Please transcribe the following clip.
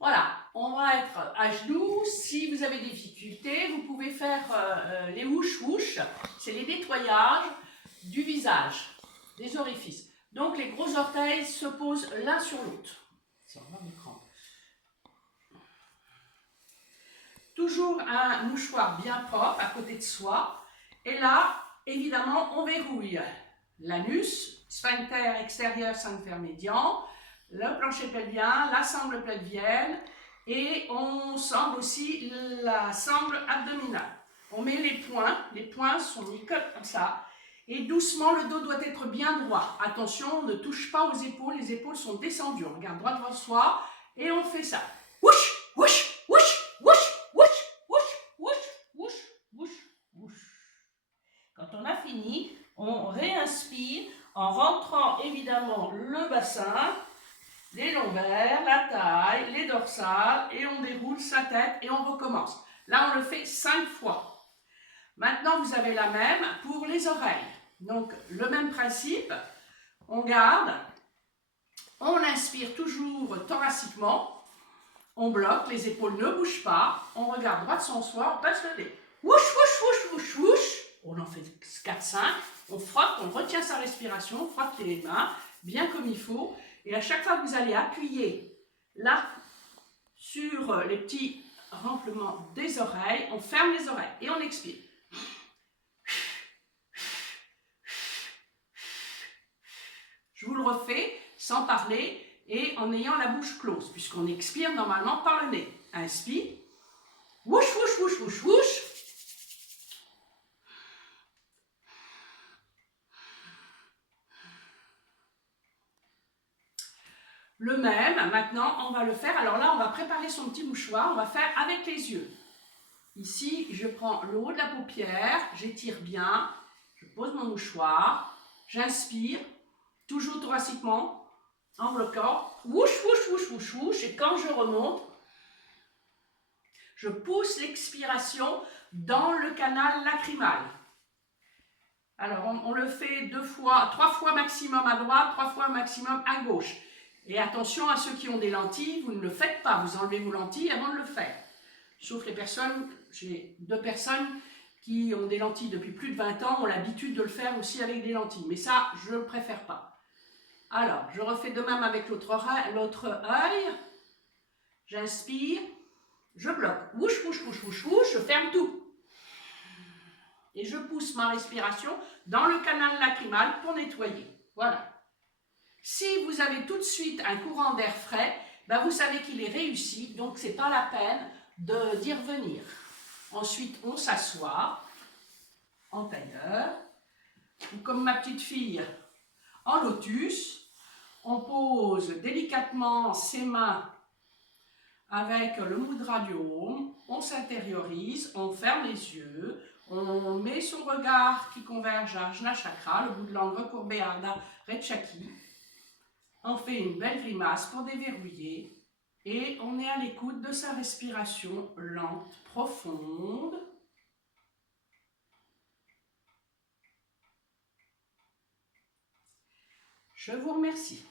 Voilà, on va être à genoux. Si vous avez des difficultés, vous pouvez faire les wouch-wouch. C'est les nettoyages du visage, des orifices. Donc les gros orteils se posent l'un sur l'autre. Toujours un mouchoir bien propre à côté de soi. Et là, évidemment, on verrouille l'anus, sphincter extérieur, sphincter médian, le plancher pelvien, la sangle pelvienne et on sangle aussi la sangle abdominale. On met les poings sont mis comme ça et doucement le dos doit être bien droit. Attention, on ne touche pas aux épaules, les épaules sont descendues. On regarde droit devant soi et on fait ça. Whoosh, whoosh, whoosh, whoosh, whoosh, whoosh, whoosh, whoosh, whoosh, whoosh. Quand on a fini, on réinspire en rentrant évidemment le bassin, les lombaires, la taille, les dorsales et on déroule sa tête et on recommence. Là, on le fait 5 fois. Maintenant, vous avez la même pour les oreilles. Donc, le même principe, on garde, on inspire toujours thoraciquement, on bloque, les épaules ne bougent pas, on regarde droit devant soi, on passe le nez. Wouch, wouch, wouch, wouch, wouch. On en fait 4-5, on frotte, on retient sa respiration, on frotte les mains, bien comme il faut. Et à chaque fois que vous allez appuyer là sur les petits renflements des oreilles, on ferme les oreilles et on expire. Je vous le refais sans parler et en ayant la bouche close, puisqu'on expire normalement par le nez. Inspire. Wouch, wouch, wouch, wouch, wouch. Le même, maintenant, on va le faire. Alors là, on va préparer son petit mouchoir. On va faire avec les yeux. Ici, je prends le haut de la paupière, j'étire bien, je pose mon mouchoir, j'inspire, toujours thoraciquement, en bloquant. Wouch, wouch, wouch, wouch, wouch. Et quand je remonte, je pousse l'expiration dans le canal lacrymal. Alors, on le fait 3 fois maximum à droite, 3 fois maximum à gauche. Et attention à ceux qui ont des lentilles, vous ne le faites pas, vous enlevez vos lentilles avant de le faire. Sauf les personnes, j'ai 2 personnes qui ont des lentilles depuis plus de 20 ans, ont l'habitude de le faire aussi avec des lentilles. Mais ça, je ne le préfère pas. Alors, je refais de même avec l'autre œil. J'inspire, je bloque. Wouch, wouch, wouch, wouch, wouch, je ferme tout. Et je pousse ma respiration dans le canal lacrymal pour nettoyer. Voilà. Si vous avez tout de suite un courant d'air frais, ben vous savez qu'il est réussi, donc ce n'est pas la peine d'y revenir. Ensuite, on s'assoit en tailleur, ou comme ma petite fille, en lotus. On pose délicatement ses mains avec le mudra du Om, on s'intériorise, on ferme les yeux, on met son regard qui converge à Ajna Chakra, le bout de langue recourbé à Ardha Rechaki. On fait une belle grimace pour déverrouiller et on est à l'écoute de sa respiration lente, profonde. Je vous remercie.